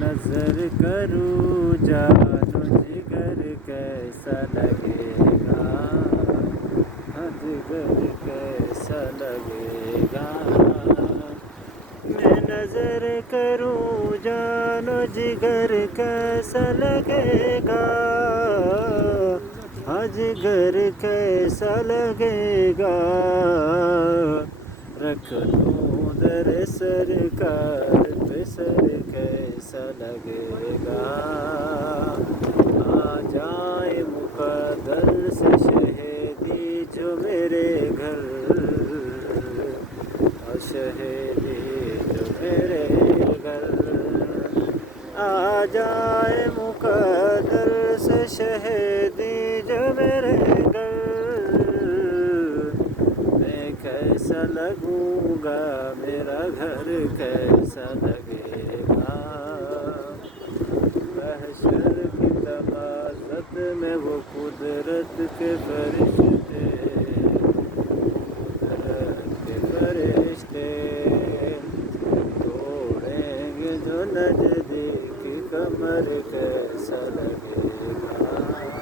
نظر کروں جان و جگر کیسا لگے گا، جگر کیسا لگے گا، میں نظر کروں جان و جگر کیسا لگے گا، جگر کیسا لگے گا، رکھ لوں در سرکار پہ سر کیسا لگے گا، آ جائے مقدر سے شہیدی جو میرے گھر، شہیدی جو میرے گھر، آ جائے مقدر سے شہیدی جو میرے گھر، میں کیسا لگوں گا، میرا گھر کیسا لگے گا، محشر کی تمازت میں وہ قدرت کے فرشتے، توڑیں گے جو نزدیک کمر کیسا لگے گا۔